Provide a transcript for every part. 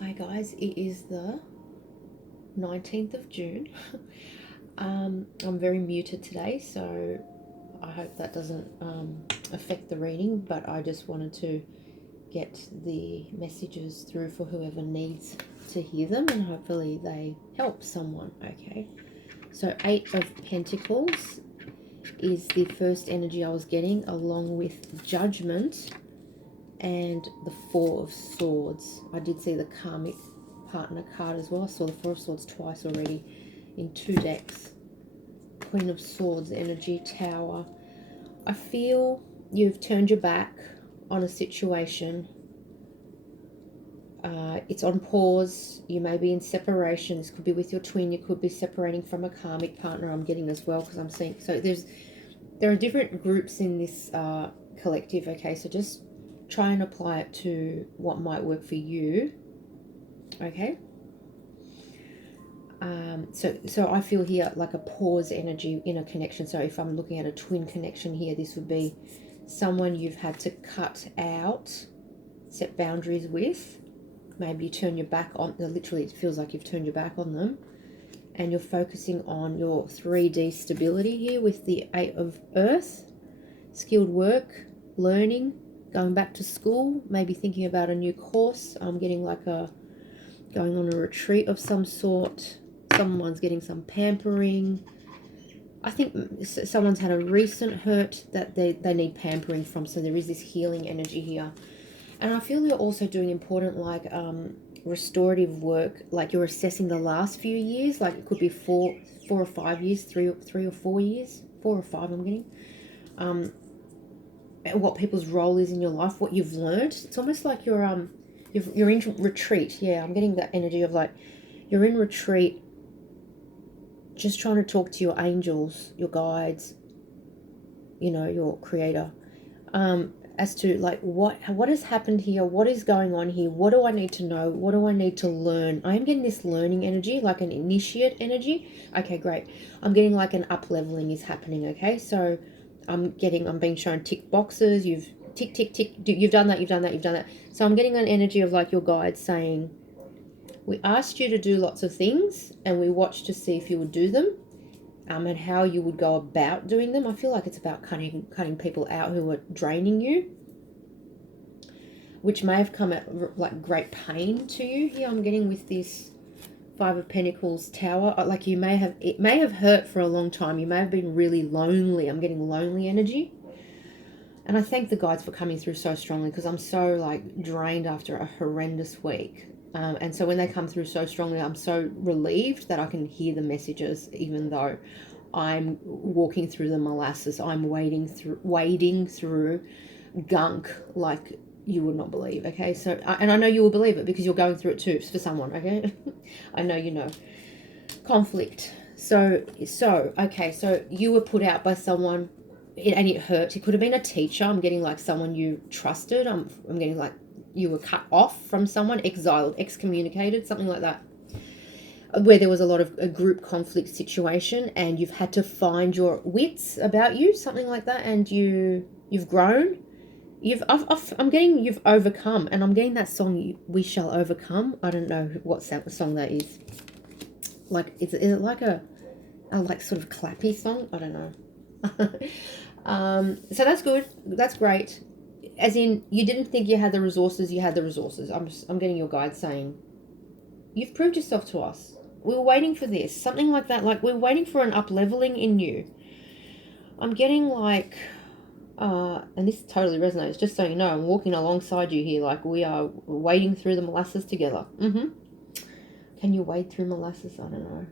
Hi guys, it is the 19th of June. I'm very muted today, so I hope that doesn't affect the reading, but I just wanted to get the messages through for whoever needs to hear them, and hopefully they help someone. Okay, so 8 of Pentacles is the first energy I was getting, along with Judgment and the 4 of Swords. I did see the karmic partner card as well. I saw the 4 of Swords twice already in 2 decks. Queen of Swords energy, Tower. I feel you've turned your back on a situation. It's on pause. You may be in separation. This could be with your twin. You could be separating from a karmic partner, I'm getting as well, because I'm seeing, so there are different groups in this collective. Okay, so just try and apply it to what might work for you. Okay. So I feel here like a pause energy in a connection. So if I'm looking at a twin connection here, this would be someone you've had to cut out, set boundaries with. Maybe you turn your back on, literally it feels like you've turned your back on them, and you're focusing on your 3D stability here with the 8 of Earth. Skilled work, learning, going back to school, maybe thinking about a new course. I'm getting like going on a retreat of some sort. Someone's getting some pampering. I think someone's had a recent hurt that they need pampering from, so there is this healing energy here. And I feel you're also doing important restorative work, like you're assessing the last few years, like it could be 4 or 5 years, 3 or 4 years, 4 or 5 I'm getting. What people's role is in your life, what you've learned. It's almost like you're in retreat. Yeah, I'm getting that energy of like you're in retreat, just trying to talk to your angels, your guides, your creator, as to like what has happened here, what is going on here, what do I need to know, what do I need to learn. I'm getting this learning energy, like an initiate energy. Okay, great. I'm getting like an up leveling is happening. Okay, so I'm being shown tick boxes. You've tick tick tick, you've done that, you've done that, you've done that. So I'm getting an energy of like your guides saying, we asked you to do lots of things and we watched to see if you would do them, and how you would go about doing them. I feel like it's about cutting people out who are draining you, which may have come at like great pain to you here. I'm getting with this 5 of Pentacles Tower, like it may have hurt for a long time. You may have been really lonely. I'm getting lonely energy. And I thank the guides for coming through so strongly, because I'm so like drained after a horrendous week. And so when they come through so strongly, I'm so relieved that I can hear the messages, even though I'm walking through the molasses. I'm wading through gunk like you would not believe. Okay, so and I know you will believe it because you're going through it too for someone. Okay, I know you know conflict. So okay, so you were put out by someone, and it hurt. It could have been a teacher. I'm getting like someone you trusted. I'm getting like you were cut off from someone, exiled, excommunicated, something like that, where there was a lot of a group conflict situation, and you've had to find your wits about you, something like that, and you've grown. I'm getting you've overcome, and I'm getting that song, We Shall Overcome. I don't know what song that is. Like, is it like a like sort of clappy song? I don't know. So that's good. That's great. As in, you didn't think you had the resources. You had the resources. I'm getting your guide saying, you've proved yourself to us. We were waiting for this. Something like that. Like, we're waiting for an up-leveling in you. I'm getting like, and this totally resonates, just so you know, I'm walking alongside you here. Like, we are wading through the molasses together. Can you wade through molasses? I don't know.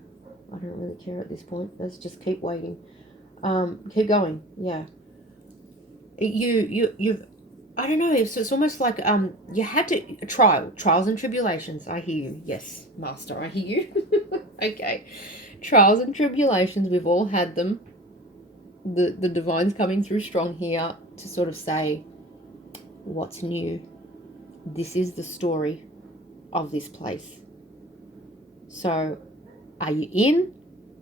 I don't really care at this point. Let's just keep waiting. Keep going. Yeah. You've I don't know. It's almost like you had to trials and tribulations. I hear you. Yes, Master, I hear you. Okay, trials and tribulations. We've all had them. The divine's coming through strong here to sort of say, what's new? This is the story of this place. So, are you in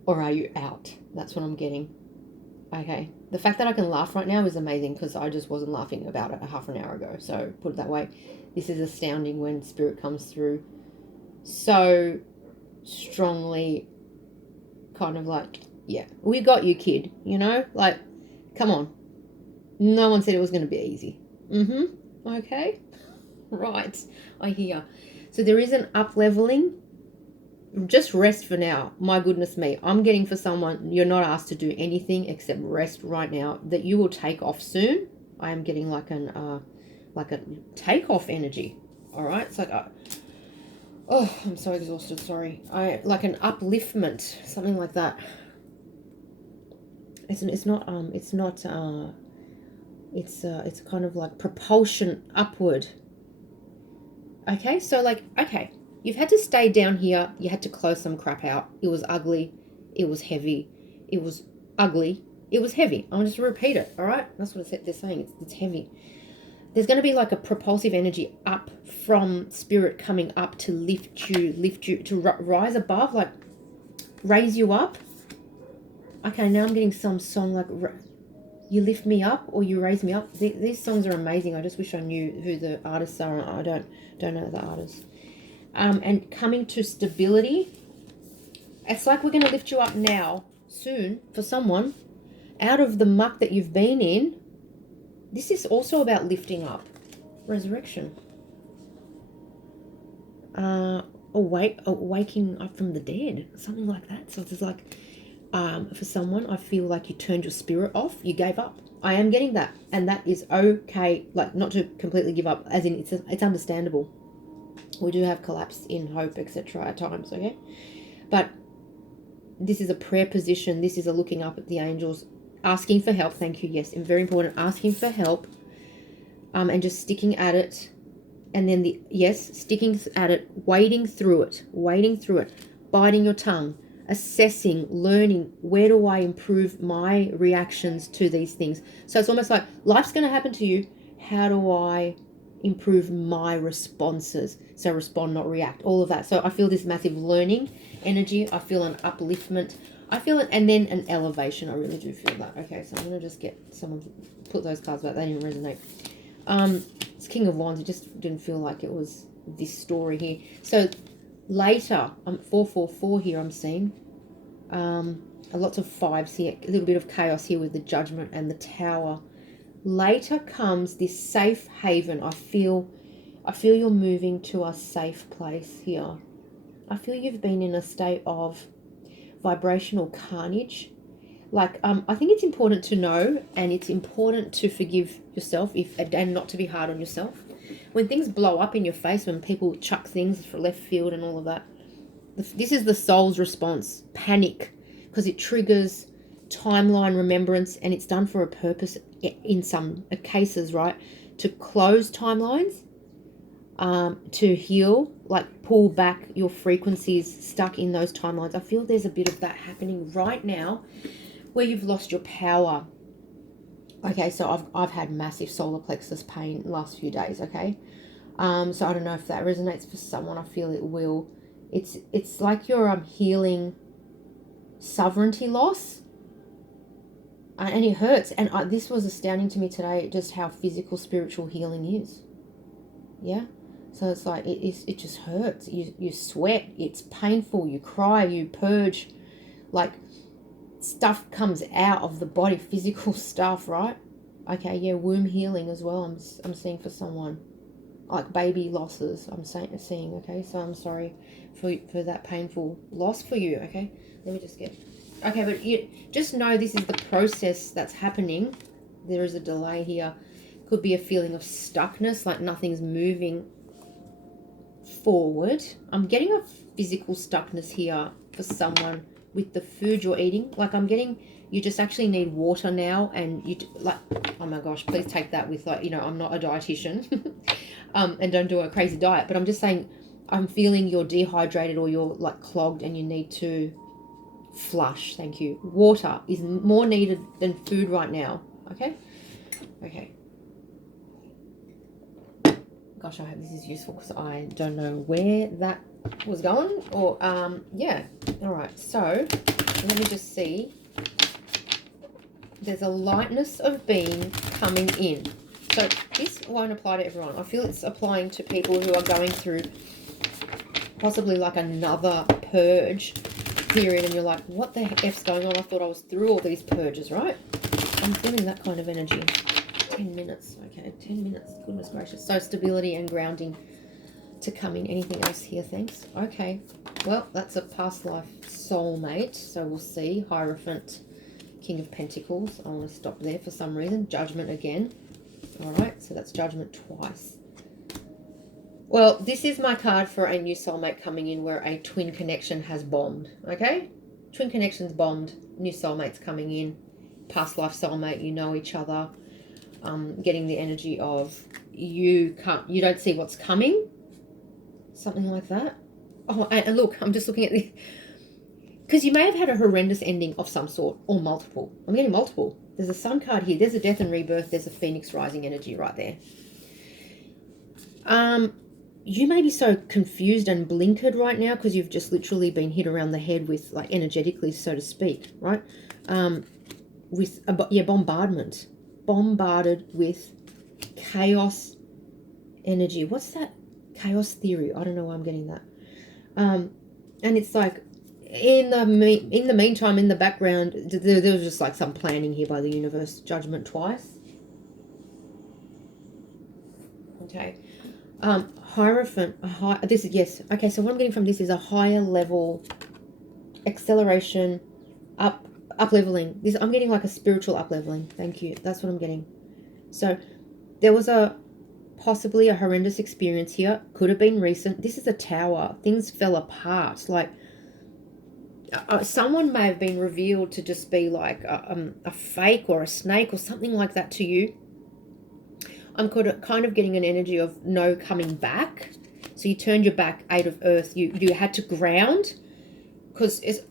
or are you out? That's what I'm getting. Okay. The fact that I can laugh right now is amazing, because I just wasn't laughing about it a half an hour ago. So put it that way. This is astounding when spirit comes through so strongly kind of like, yeah, we got you, kid, you know, like, come on. No one said it was going to be easy. Okay. Right. I hear. So there is an up leveling. Just rest for now. My goodness me. I'm getting for someone, you're not asked to do anything except rest right now, that you will take off soon. I am getting like a takeoff energy. All right. It's like, oh, I'm so exhausted. Sorry. Like an upliftment, something like that. It's kind of like propulsion upward. Okay, so like, okay, you've had to stay down here. You had to close some crap out. It was ugly. It was heavy. It was ugly. It was heavy. I'll just repeat it, all right? That's what they're saying. It's heavy. There's going to be like a propulsive energy up from spirit coming up to lift you, to rise above, like raise you up. Okay, now I'm getting some song like you lift me up or you raise me up. These songs are amazing. I just wish I knew who the artists are. I don't know the artists. And coming to stability. It's like we're going to lift you up now, soon, for someone, out of the muck that you've been in. This is also about lifting up. Resurrection. Waking up from the dead. Something like that. So it's like, for someone, I feel like you turned your spirit off. You gave up. I am getting that. And that is okay. Like, not to completely give up. As in, it's understandable. We do have collapse in hope, etc. at times, okay? But this is a prayer position. This is a looking up at the angels. Asking for help. Thank you. Yes, and very important. Asking for help. And just sticking at it. And then sticking at it. Wading through it. Biting your tongue. Assessing, learning, where do I improve my reactions to these things? So it's almost like life's going to happen to you. How do I improve my responses? So respond, not react, all of that. So I feel this massive learning energy. I feel an upliftment. I feel it, and then an elevation. I really do feel that. Okay, so I'm going to just get someone, put those cards back. They didn't resonate. It's King of Wands. It just didn't feel like it was this story here. So later, 444 here I'm seeing. Lots of fives here. A little bit of chaos here with the Judgment and the Tower. Later comes this safe haven. I feel you're moving to a safe place here. I feel you've been in a state of vibrational carnage. Like, I think it's important to know, and it's important to forgive yourself and not to be hard on yourself. When things blow up in your face, when people chuck things for left field and all of that, this is the soul's response. Panic, because it triggers timeline remembrance, and it's done for a purpose in some cases, right? To close timelines, to heal, like pull back your frequencies stuck in those timelines. I feel there's a bit of that happening right now where you've lost your power. Okay, so I've had massive solar plexus pain the last few days, okay? So I don't know if that resonates for someone. I feel it will. It's like you're healing sovereignty loss. And it hurts. And this was astounding to me today, just how physical spiritual healing is. Yeah? So it's like, it just hurts. You sweat. It's painful. You cry. You purge. Like, stuff comes out of the body. Physical stuff, right? Okay, yeah, womb healing as well. I'm seeing for someone. Like baby losses, I'm seeing, okay? So I'm sorry for that painful loss for you, okay? Let me just get... Okay, but you just know this is the process that's happening. There is a delay here. Could be a feeling of stuckness, like nothing's moving forward. I'm getting a physical stuckness here for someone with the food you're eating. Like I'm getting... You just actually need water now, and you like, oh my gosh, please take that with, like, you know, I'm not a dietitian and don't do a crazy diet, but I'm just saying I'm feeling you're dehydrated or you're like clogged and you need to flush. Thank you. Water is more needed than food right now. Okay. Gosh, I hope this is useful because I don't know where that was going, or yeah. All right, so let me just see. There's a lightness of being coming in. So this won't apply to everyone. I feel it's applying to people who are going through possibly like another purge period, and you're like, what the F's going on? I thought I was through all these purges, right? I'm feeling that kind of energy. 10 minutes. Okay, 10 minutes. Goodness gracious. So stability and grounding to come in. Anything else here? Thanks. Okay. Well, that's a past life soulmate. So we'll see. Hierophant, King of Pentacles. I want to stop there for some reason. Judgment again. All right. So that's judgment twice. Well, this is my card for a new soulmate coming in where a twin connection has bombed. Okay? Twin connections bombed. New soulmates coming in. Past life soulmate. You know each other. Getting the energy of you don't see what's coming. Something like that. Oh, and look, I'm just looking at the... Because you may have had a horrendous ending of some sort, or multiple. I'm getting multiple. There's a sun card here. There's a death and rebirth. There's a phoenix rising energy right there. You may be so confused and blinkered right now because you've just literally been hit around the head with, like, energetically, so to speak, right? Bombardment. Bombarded with chaos energy. What's that? Chaos theory. I don't know why I'm getting that. And it's like, in the meantime, in the background, there was just like some planning here by the universe. Judgment twice. Okay. Hierophant. This is, yes. Okay, so what I'm getting from this is a higher level acceleration, up-leveling. This, I'm getting like a spiritual up-leveling. Thank you. That's what I'm getting. So there was possibly a horrendous experience here. Could have been recent. This is a tower. Things fell apart. Like, someone may have been revealed to just be like a fake or a snake or something like that to you. I'm kind of getting an energy of no coming back. So you turned your back, 8 of earth. You had to ground because it's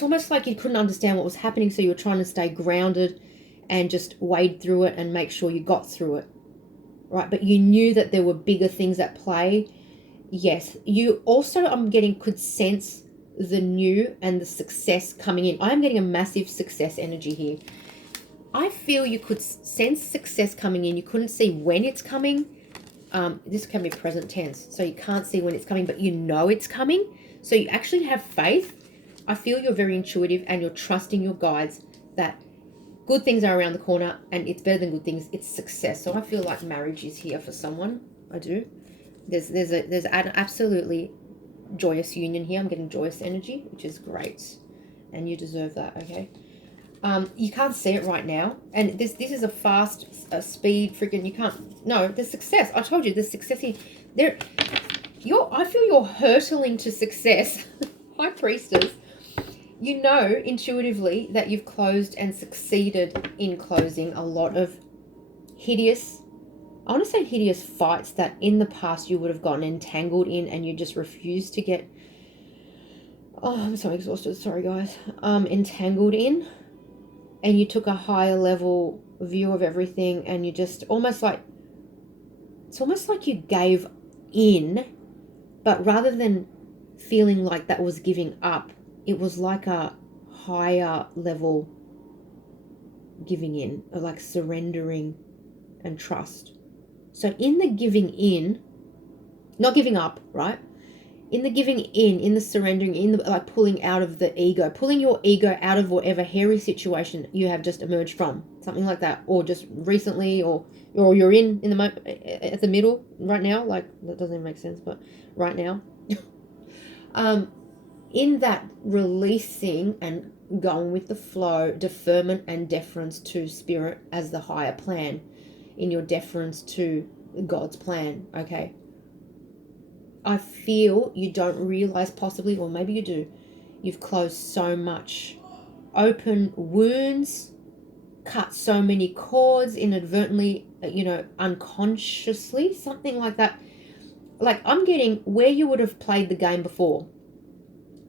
almost like you couldn't understand what was happening. So you were trying to stay grounded and just wade through it and make sure you got through it. Right, but you knew that there were bigger things at play. Yes, you also, I'm getting, could sense the new and the success coming in. I'm getting a massive success energy here. I feel you could sense success coming in. You couldn't see when it's coming. This can be present tense, so you can't see when it's coming, but you know it's coming. So you actually have faith. I feel you're very intuitive and you're trusting your guides that good things are around the corner, and it's better than good things. It's success. So I feel like marriage is here for someone. I do. There's an absolutely joyous union here. I'm getting joyous energy, which is great, and you deserve that. Okay. You can't see it right now, and this is a fast speed. Freaking, you can't. No, there's success. I told you, there's success here. I feel you're hurtling to success. High Priestess. You know intuitively that you've closed and succeeded in closing a lot of hideous, I want to say hideous fights that in the past you would have gotten entangled in and you just refused to get, oh, I'm so exhausted, sorry guys, entangled in, and you took a higher level view of everything and you just it's almost like you gave in, but rather than feeling like that was giving up, it was like a higher level giving in, or like surrendering and trust. So in the giving in, not giving up, right? In the giving in the surrendering, in the like pulling out of the ego, pulling your ego out of whatever hairy situation you have just emerged from, something like that, or just recently, or you're in the at the middle right now. Like, that doesn't even make sense, but right now. In that releasing and going with the flow, deferment and deference to spirit as the higher plan, in your deference to God's plan, okay? I feel you don't realize possibly, or maybe you do, you've closed so much open wounds, cut so many cords inadvertently, unconsciously, something like that. Like, I'm getting where you would have played the game before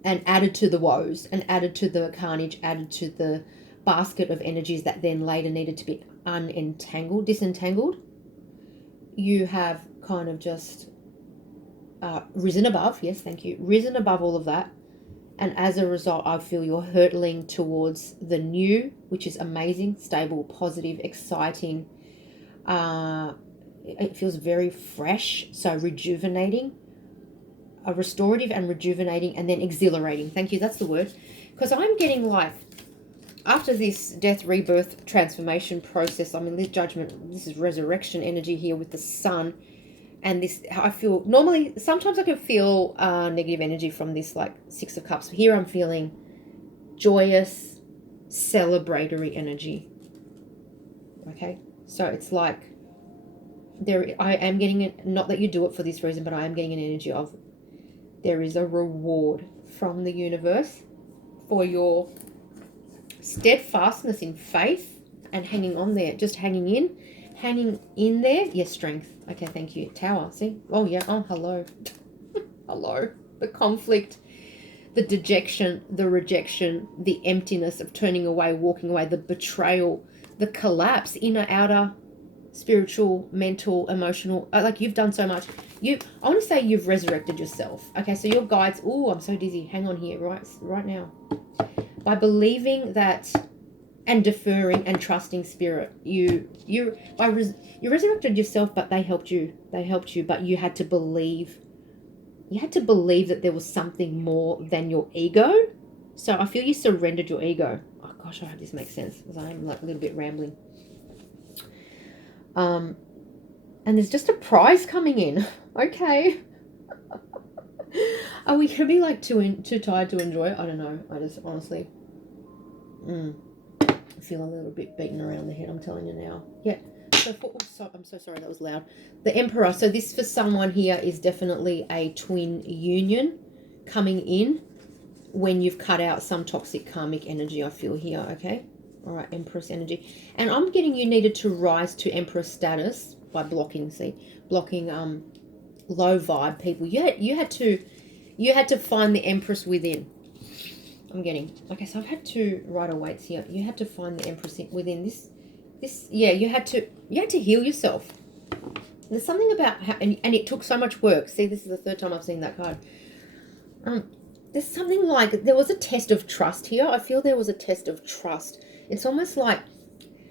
and added to the woes and added to the carnage, added to the basket of energies that then later needed to be disentangled. You have kind of just risen above, yes, thank you, risen above all of that. And as a result, I feel you're hurtling towards the new, which is amazing, stable, positive, exciting. It feels very fresh, so rejuvenating. restorative and rejuvenating, and then exhilarating. Thank you, that's the word. Because I'm getting like, after this death, rebirth, transformation process, I mean, this judgment, this is resurrection energy here with the sun. And this, I feel, normally, sometimes I can feel negative energy from this, like, Six of Cups. Here I'm feeling joyous, celebratory energy. Okay? So it's like, I am getting it, not that you do it for this reason, but I am getting an energy of there is a reward from the universe for your steadfastness in faith and hanging on there, just hanging in there. Yes, strength. Okay, thank you. Tower, see? Oh, yeah. Oh, hello. Hello. The conflict, the dejection, the rejection, the emptiness of turning away, walking away, the betrayal, the collapse, inner, outer, spiritual, mental, emotional. Like, you've done so much. I want to say you've resurrected yourself. Okay, so your guides, oh, I'm so dizzy. Hang on here right now. By believing that and deferring and trusting spirit, you resurrected yourself, but they helped you, but you had to believe that there was something more than your ego. So I feel you surrendered your ego. Oh gosh, I hope this makes sense, because I'm like a little bit rambling. And there's just a prize coming in. Okay. Are we gonna be like too tired to enjoy it? I don't know. I just honestly I feel a little bit beaten around the head, I'm telling you now. Yeah. So I'm so sorry, that was loud. The Emperor. So this for someone here is definitely a twin union coming in when you've cut out some toxic karmic energy, I feel here, okay? All right, Empress energy. And I'm getting you needed to rise to Empress status by blocking low vibe people. You had to find the Empress within. I'm getting, okay, so I've had to write a Waite here. You had to find the Empress within this, yeah, you had to heal yourself. There's something about how, and it took so much work. See, this is the third time I've seen that card. There's something like, there was a test of trust here. I feel there was a test of trust. It's almost like,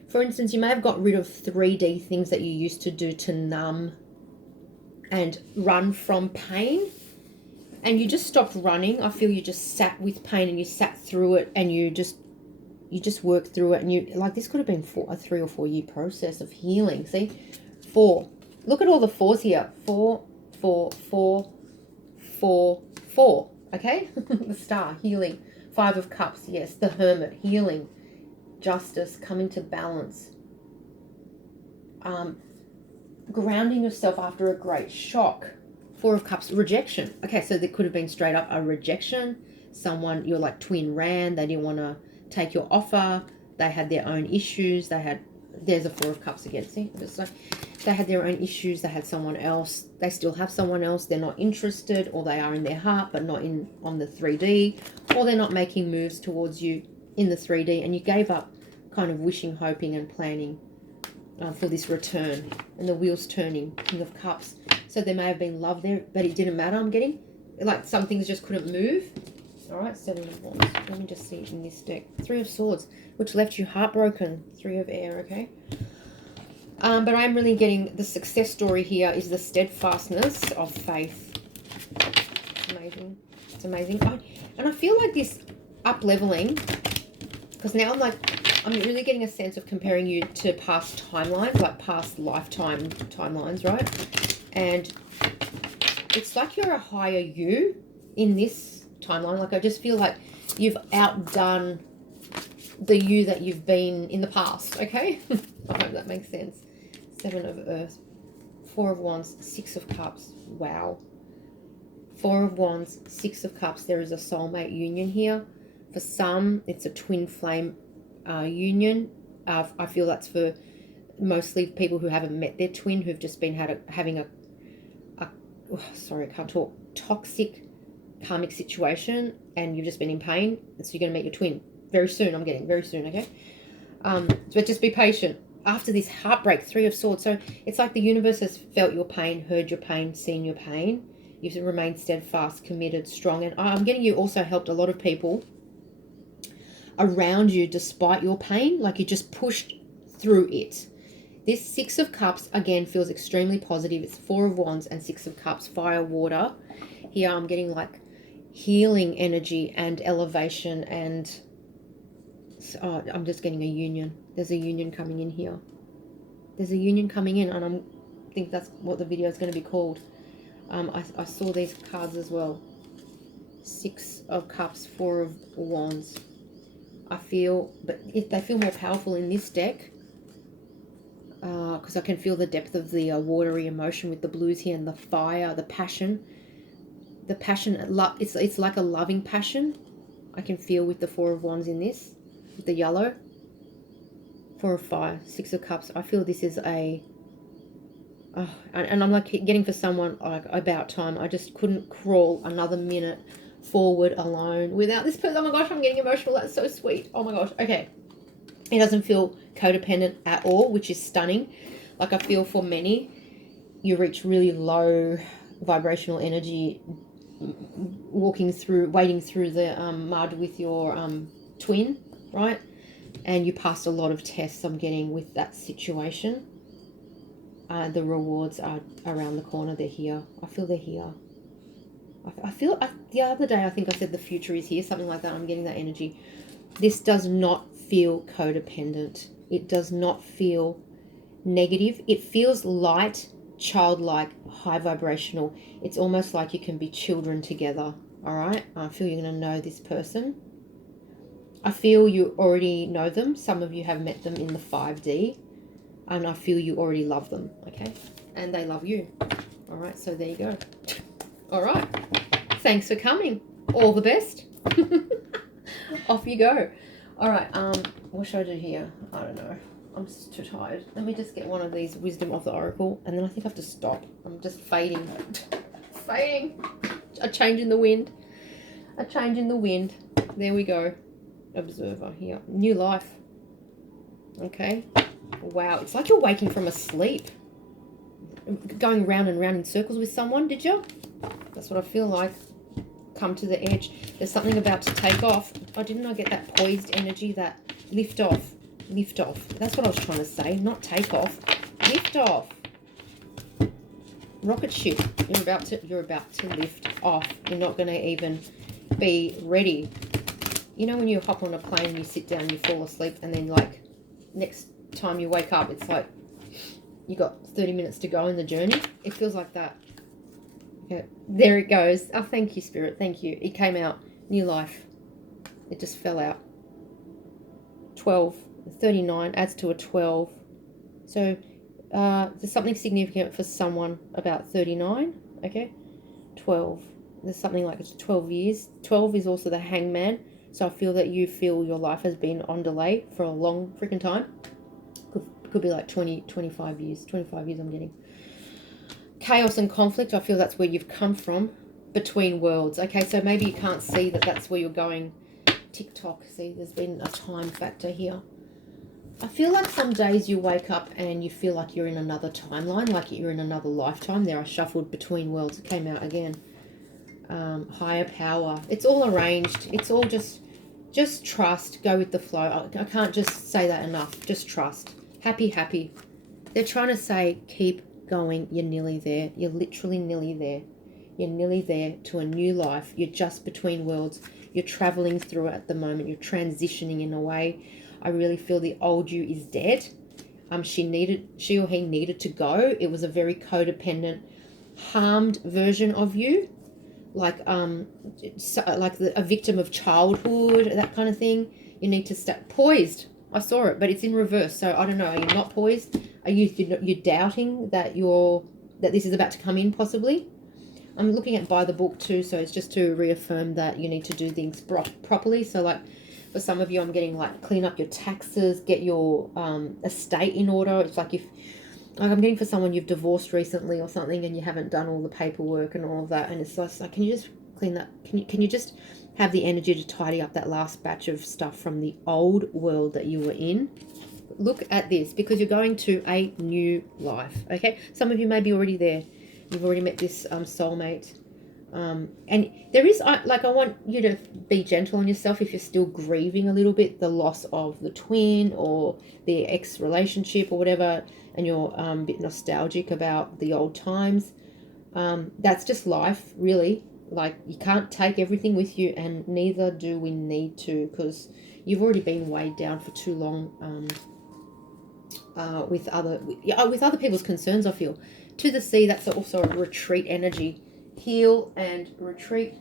for instance, you may have got rid of 3D things that you used to do to numb and run from pain. And you just stopped running. I feel you just sat with pain and you sat through it, and you just worked through it. And you, like, this could have been a 3 or 4 year process of healing. See, 4. Look at all the 4s here. 4, 4, 4, 4, 4. Okay, the Star, healing. 5 of Cups, yes. The Hermit, healing. Justice, coming to balance. Grounding yourself after a great shock. 4 of Cups, rejection. Okay, so there could have been straight up a rejection. Someone, you're like twin ran, they didn't want to take your offer. They had their own issues. There's a 4 of Cups again. See, it's like they had their own issues. They had someone else. They still have someone else. They're not interested, or they are in their heart, but not on the 3D, or they're not making moves towards you in the 3D, and you gave up kind of wishing, hoping, and planning for this return. And the wheels turning, King of Cups. So there may have been love there, but it didn't matter. I'm getting, like, some things just couldn't move. All right, 7 of Wands. Let me just see in this deck. 3 of Swords, which left you heartbroken. 3 of Air, okay? But I'm really getting the success story here is the steadfastness of faith. It's amazing. It's amazing. And I feel like this up-leveling, because now I'm really getting a sense of comparing you to past timelines, like past lifetime timelines, right? And it's like you're a higher you in this timeline. Like, I just feel like you've outdone the you that you've been in the past, okay? I hope that makes sense. 7 of Earth, 4 of Wands, 6 of Cups. Wow. 4 of Wands, 6 of Cups. There is a soulmate union here. For some, it's a twin flame union. I feel that's for mostly people who haven't met their twin, who've just been having a toxic karmic situation, and you've just been in pain, and so you're going to meet your twin very soon. I'm getting very soon, okay? But just be patient. After this heartbreak, 3 of Swords. So it's like the universe has felt your pain, heard your pain, seen your pain. You've remained steadfast, committed, strong. And I'm getting you also helped a lot of people around you despite your pain. Like, you just pushed through it. This 6 of Cups, again, feels extremely positive. It's 4 of Wands and 6 of Cups, fire, water. Here I'm getting like healing energy and elevation, and I'm just getting a union. There's a union coming in here. There's a union coming in, and I think that's what the video is going to be called. I saw these cards as well. 6 of Cups, 4 of Wands. I feel, but if they feel more powerful in this deck, because I can feel the depth of the watery emotion with the blues here, and the fire, the passion. The passion, it's like a loving passion. I can feel with the 4 of Wands in this, with the yellow. 4 of Fire, 6 of Cups. I feel this is a, and I'm like getting for someone like about time. I just couldn't crawl another minute forward alone without this person. Oh my gosh, I'm getting emotional. That's so sweet. Oh my gosh. Okay. It doesn't feel codependent at all, which is stunning. Like I feel for many, you reach really low vibrational energy wading through the mud with your twin, right? And you passed a lot of tests I'm getting with that situation. The rewards are around the corner. They're here. I feel they're here. I feel, the other day I think I said the future is here, something like that. I'm getting that energy. This does not feel codependent. It does not feel negative. It feels light, childlike, high vibrational. It's almost like you can be children together. All right. I feel you're going to know this person. I feel you already know them. Some of you have met them in the 5D. And I feel you already love them. Okay. And they love you. All right. So there you go. All right. Thanks for coming. All the best. Off you go. All right. What should I do here? I don't know. I'm just too tired. Let me just get one of these Wisdom of the Oracle, and then I think I have to stop. I'm just fading. Fading. A change in the wind. A change in the wind. There we go. Observer here. New life. Okay. Wow. It's like you're waking from a sleep. Going round and round in circles with someone, did you? That's what I feel like. Come to the edge. There's something about to take off. Oh, didn't I get that poised energy, that lift off? Lift off. That's what I was trying to say. Not take off. Lift off. Rocket ship. You're about to lift off. You're not going to even be ready. You know when you hop on a plane, you sit down, you fall asleep, and then like next time you wake up, it's like you got 30 minutes to go in the journey. It feels like that. Okay, there it goes. Oh, thank you, Spirit. Thank you. It came out. New life. It just fell out. 12. 39 adds to a 12. So there's something significant for someone about 39. Okay. 12. There's something like it's 12 years. 12 is also the Hangman. So I feel that you feel your life has been on delay for a long freaking time. Could be like 20, 25 years. 25 years I'm getting. Chaos and conflict, I feel that's where you've come from. Between worlds. Okay, so maybe you can't see that that's where you're going. TikTok, see, there's been a time factor here. I feel like some days you wake up and you feel like you're in another timeline, like you're in another lifetime. There I shuffled between worlds. It came out again. Higher power. It's all arranged. It's all just trust. Go with the flow. I can't just say that enough. Just trust. Happy, happy. They're trying to say, keep going. You're nearly there. You're literally nearly there. You're nearly there to a new life. You're just between worlds. You're traveling through it at the moment. You're transitioning in a way. I really feel the old you is dead. She or he needed to go. It was a very codependent, harmed version of you, like a victim of childhood, that kind of thing. You need to stay poised. I saw it, but it's in reverse. So I don't know. Are you not poised? Are you doubting that this is about to come in possibly? I'm looking at by the book too, so it's just to reaffirm that you need to do things properly. So like for some of you, I'm getting like clean up your taxes, get your estate in order. It's like I'm getting for someone you've divorced recently or something and you haven't done all the paperwork and all of that, and it's like can you just clean that? Can you just have the energy to tidy up that last batch of stuff from the old world that you were in? Look at this, because you're going to a new life. Okay, some of you may be already there. You've already met this soulmate. And there is, I want you to be gentle on yourself if you're still grieving a little bit the loss of the twin or the ex-relationship or whatever, and you're a bit nostalgic about the old times. That's just life, really. Like, you can't take everything with you, and neither do we need to, because you've already been weighed down for too long with other people's concerns, I feel. To the sea, that's also a retreat energy. Heal and retreat.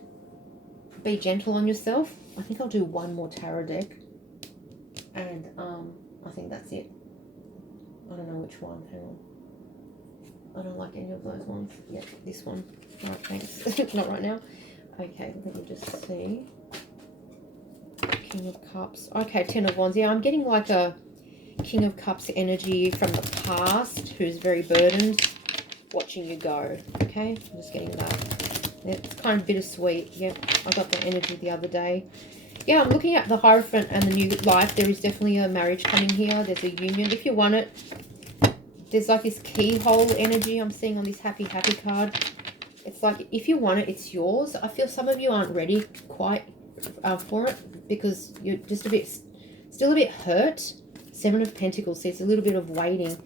Be gentle on yourself. I think I'll do one more tarot deck. And I think that's it. I don't know which one. Hang on. I don't like any of those ones. Yeah, this one. All right, thanks. Not right now. Okay, let me just see. King of Cups. Okay, Ten of Wands. Yeah, I'm getting like a King of Cups energy from the past who's very burdened, watching you go. Okay, I'm just getting that. Yeah, it's kind of bittersweet. Yeah, I got that energy the other day. Yeah, I'm looking at the Hierophant and the new life. There is definitely a marriage coming here. There's a union. If you want it, there's like this keyhole energy I'm seeing on this happy card. It's like, if you want it, it's yours. I feel some of you aren't ready quite for it, because you're just still a bit hurt. Seven of Pentacles, so it's a little bit of waiting.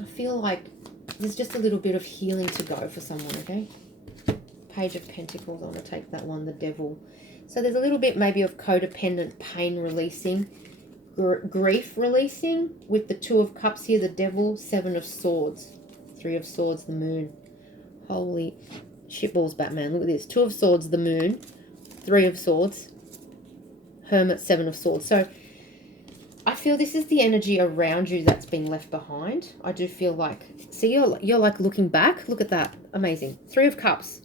I feel like there's just a little bit of healing to go for someone, okay? Page of Pentacles, I want to take that one, the Devil. So there's a little bit maybe of codependent pain releasing, grief releasing, with the Two of Cups here, the Devil, Seven of Swords, Three of Swords, the Moon. Holy shitballs, Batman. Look at this. Two of Swords, the Moon, Three of Swords, Hermit, Seven of Swords. So I feel this is the energy around you that's been left behind. I do feel like, see, you're like looking back. Look at that. Amazing. Three of Cups.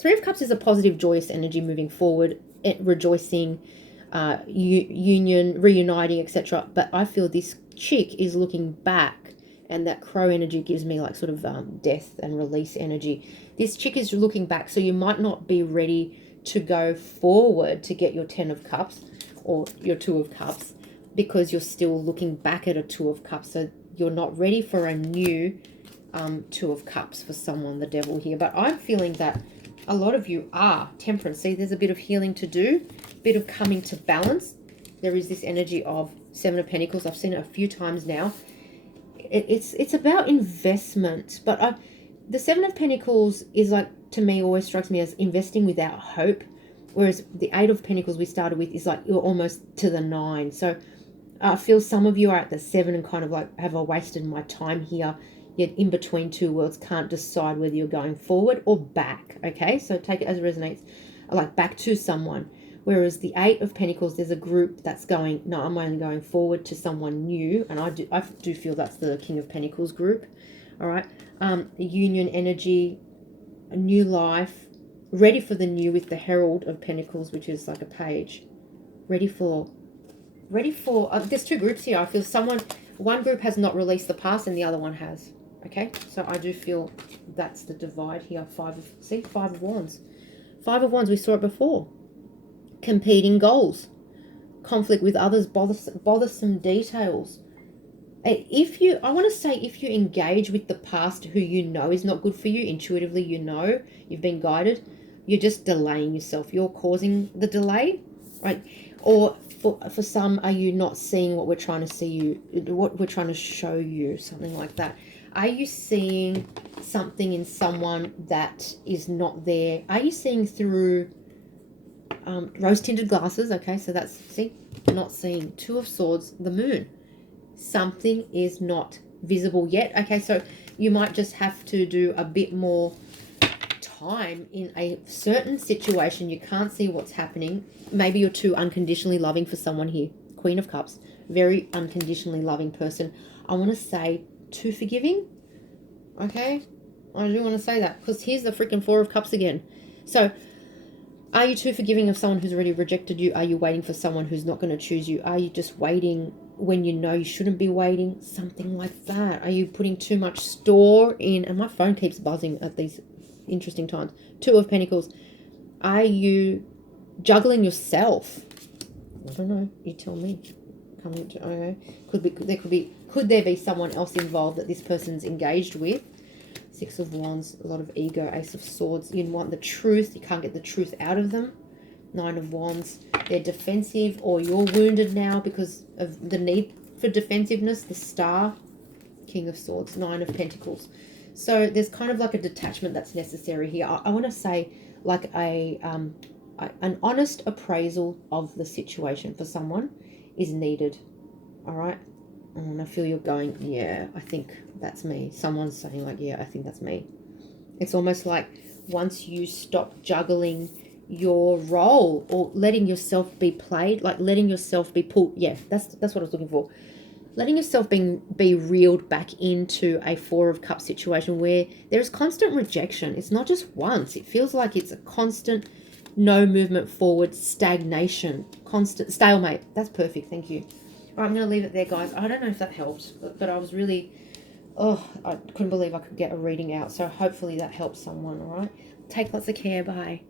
Three of Cups is a positive, joyous energy moving forward, rejoicing, union, reuniting, etc. But I feel this chick is looking back, and that crow energy gives me like sort of death and release energy. This chick is looking back, so you might not be ready to go forward to get your Ten of Cups or your Two of Cups, because you're still looking back at a Two of Cups. So you're not ready for a new Two of Cups for someone, the Devil here. But I'm feeling that a lot of you are Temperance. See, there's a bit of healing to do, a bit of coming to balance. There is this energy of Seven of Pentacles. I've seen it a few times now. It's about investment. But the Seven of Pentacles is like, to me, always strikes me as investing without hope. Whereas the Eight of Pentacles we started with is like, you're almost to the Nine. So I feel some of you are at the Seven and kind of like, have I wasted my time here? Yet in between two worlds, can't decide whether you're going forward or back. Okay, so take it as it resonates, like back to someone. Whereas the Eight of Pentacles, there's a group that's going, no, I'm only going forward to someone new. And I do feel that's the King of Pentacles group. All right, the union energy, a new life, ready for the new, with the Herald of Pentacles, which is like a page. Ready for there's two groups here. I feel one group has not released the past and the other one has. Okay, so I do feel that's the divide here. Five of Wands. Five of Wands, we saw it before. Competing goals, conflict with others, bothersome details. I want to say, if you engage with the past who you know is not good for you, intuitively you know, you've been guided, you're just delaying yourself. You're causing the delay, right? Or for some, are you not seeing what we're trying to show you, something like that? Are you seeing something in someone that is not there? Are you seeing through rose-tinted glasses? Okay, so that's, see, not seeing. Two of Swords, the Moon. Something is not visible yet. Okay, so you might just have to do a bit more time in a certain situation. You can't see what's happening. Maybe you're too unconditionally loving for someone here. Queen of Cups, very unconditionally loving person. I want to say too forgiving. Okay, I do want to say that, because here's the freaking Four of Cups again. So are you too forgiving of someone who's already rejected you? Are you waiting for someone who's not going to choose you? Are you just waiting when you know you shouldn't be waiting? Something like that. Are you putting too much store in? And my phone keeps buzzing at these interesting times. Two of Pentacles. Are you juggling yourself? I don't know. You tell me. Okay. Could there be someone else involved that this person's engaged with? Six of Wands, a lot of ego. Ace of Swords, you want the truth, you can't get the truth out of them. Nine of Wands, they're defensive, or you're wounded now because of the need for defensiveness. The Star, King of Swords, Nine of Pentacles. So there's kind of like a detachment that's necessary here. I want to say, like an honest appraisal of the situation for someone is needed. All right. And I feel you're going, yeah, I think that's me. Someone's saying like, yeah, I think that's me. It's almost like once you stop juggling your role or letting yourself be played, like letting yourself be pulled. Yeah, that's what I was looking for. Letting yourself be reeled back into a Four of Cups situation where there is constant rejection. It's not just once. It feels like it's a constant no movement forward, stagnation, constant stalemate. That's perfect. Thank you. All right, I'm going to leave it there, guys. I don't know if that helped, but I was really, I couldn't believe I could get a reading out. So hopefully that helps someone, all right? Take lots of care. Bye.